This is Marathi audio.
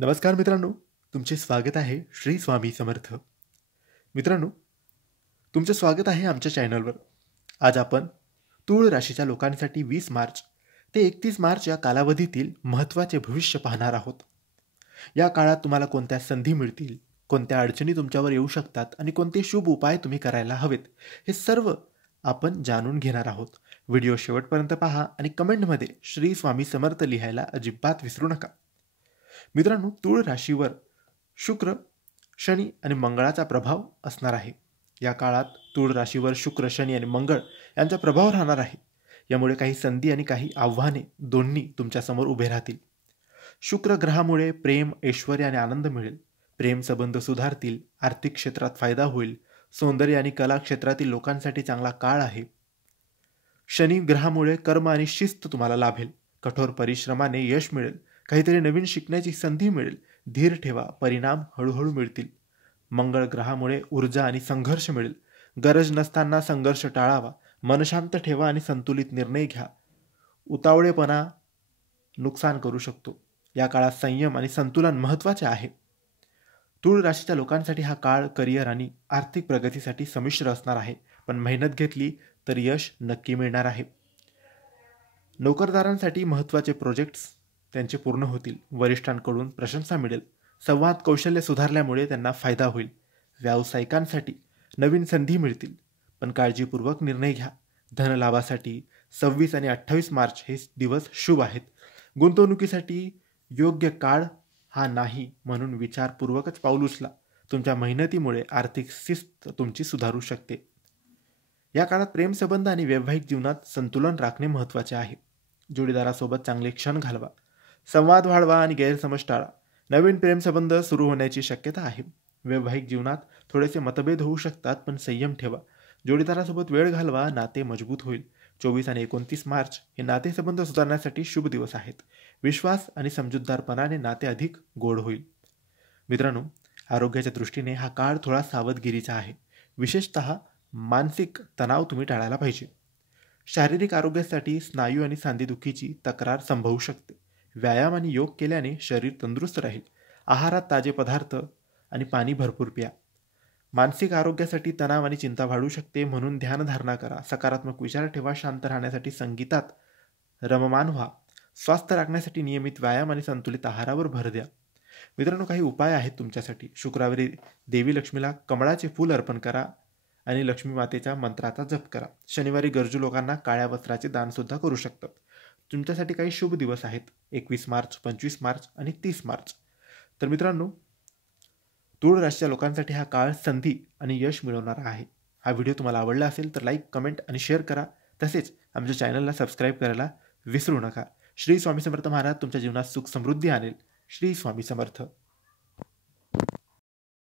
नमस्कार मित्रांनो, तुमचे स्वागत आहे श्री स्वामी समर्थ. मित्रांनो, तुमचं स्वागत आहे आमच्या चॅनलवर. आज आपण तूळ राशीच्या लोकांसाठी 20 मार्च ते 31 मार्च या कालावधीतील महत्त्वाचे भविष्य पाहणार आहोत. या काळात तुम्हाला कोणत्या संधी मिळतील, कोणत्या अडचणी तुमच्यावर येऊ शकतात आणि कोणते शुभ उपाय तुम्ही करायला हवेत, हे सर्व आपण जाणून घेणार आहोत. व्हिडिओ शेवटपर्यंत पहा आणि कमेंटमध्ये श्री स्वामी समर्थ लिहायला अजिबात विसरू नका. मित्रांनो, तूळ राशीवर शुक्र, शनी आणि मंगळाचा प्रभाव असणार आहे. या काळात तूळ राशीवर शुक्र, शनी आणि मंगळ यांचा प्रभाव राहणार आहे. यामुळे काही संधी आणि काही आव्हाने दोन्ही तुमच्यासमोर उभे राहतील. शुक्र ग्रहामुळे प्रेम, ऐश्वर्य आणि आनंद मिळेल. प्रेम संबंध सुधारतील. आर्थिक क्षेत्रात फायदा होईल. सौंदर्य आणि कला क्षेत्रातील लोकांसाठी चांगला काळ आहे. शनी ग्रहामुळे कर्म आणि शिस्त तुम्हाला लाभेल. कठोर परिश्रमाने यश मिळेल. काहीतरी नवीन शिकण्याची संधी मिळेल. धीर ठेवा, परिणाम हळूहळू मिळतील. मंगळ ग्रहामुळे ऊर्जा आणि संघर्ष मिळेल. गरज नसताना संघर्ष टाळावा. मन शांत ठेवा आणि संतुलित निर्णय घ्या. उतावळेपणा नुकसान करू शकतो. या काळात संयम आणि संतुलन महत्त्वाचे आहे. तूळ राशीच्या लोकांसाठी हा काळ करिअर आणि आर्थिक प्रगतीसाठी संमिश्र असणार आहे, पण मेहनत घेतली तर यश नक्की मिळणार आहे. नोकरदारांसाठी महत्त्वाचे प्रोजेक्ट्स त्यांचे पूर्ण होतील. वरिष्ठांकडून प्रशंसा मिळेल. संवाद कौशल्य सुधारल्यामुळे त्यांना फायदा होईल. व्यावसायिकांसाठी नवीन संधी मिळतील, पण काळजीपूर्वक निर्णय घ्या. धनलाभासाठी 26 आणि 28 मार्च हे दिवस शुभ आहेत. गुंतवणुकीसाठी योग्य काळ हा नाही, म्हणून विचारपूर्वकच पाऊल उचला. तुमच्या मेहनतीमुळे आर्थिक शिस्त तुमची सुधारू शकते. या काळात प्रेमसंबंध आणि वैवाहिक जीवनात संतुलन राखणे महत्त्वाचे आहे. जोडीदारासोबत चांगले क्षण घालवा. संवाद वाढवा आणि गैरसमज टाळा. नवीन प्रेमसंबंध सुरू होण्याची शक्यता आहे. वैवाहिक जीवनात थोडेसे मतभेद होऊ शकतात, पण संयम ठेवा. जोडीदारासोबत वेळ घालवा. नाते मजबूत होईल. 24 आणि 29 मार्च हे नातेसंबंध सुधारण्यासाठी शुभ दिवस आहेत. विश्वास आणि समजूतदारपणाने नाते अधिक गोड होईल. मित्रांनो, आरोग्याच्या दृष्टीने हा काळ थोडा सावधगिरीचा आहे. विशेषतः मानसिक तणाव तुम्ही टाळायला पाहिजे. शारीरिक आरोग्यासाठी स्नायू आणि सांधेदुखीची तक्रार संभवू शकते. व्यायाम आणि योग केल्याने शरीर तंदुरुस्त राहील. आहारात ताजे पदार्थ आणि पाणी भरपूर प्या. मानसिक आरोग्यासाठी तणाव आणि चिंता वाढू शकते, म्हणून ध्यानधारणा करा. सकारात्मक विचार ठेवा. शांत राहण्यासाठी संगीतात रममाण व्हा. स्वास्थ्य राखण्यासाठी नियमित व्यायाम आणि संतुलित आहारावर भर द्या. मित्रांनो, काही उपाय आहेत तुमच्यासाठी. शुक्रवारी देवी लक्ष्मीला कमळाचे फूल अर्पण करा आणि लक्ष्मी मातेच्या मंत्राचा जप करा. शनिवारी गरजू लोकांना काळ्या वस्त्राचे दानसुद्धा करू शकतात. तुमच्यासाठी काही शुभ दिवस आहेत: 21 मार्च, 25 मार्च आणि 30 मार्च. तर मित्रांनो, तूळ राशीच्या लोकांसाठी हा काळ संधी आणि यश मिळवणारा आहे. हा व्हिडिओ तुम्हाला आवडला असेल तर लाईक, कमेंट आणि शेअर करा. तसेच आमच्या चॅनलला सबस्क्राईब करायला विसरू नका. श्री स्वामी समर्थ महाराज तुमच्या जीवनात सुख समृद्धी आणेल. श्री स्वामी समर्थ.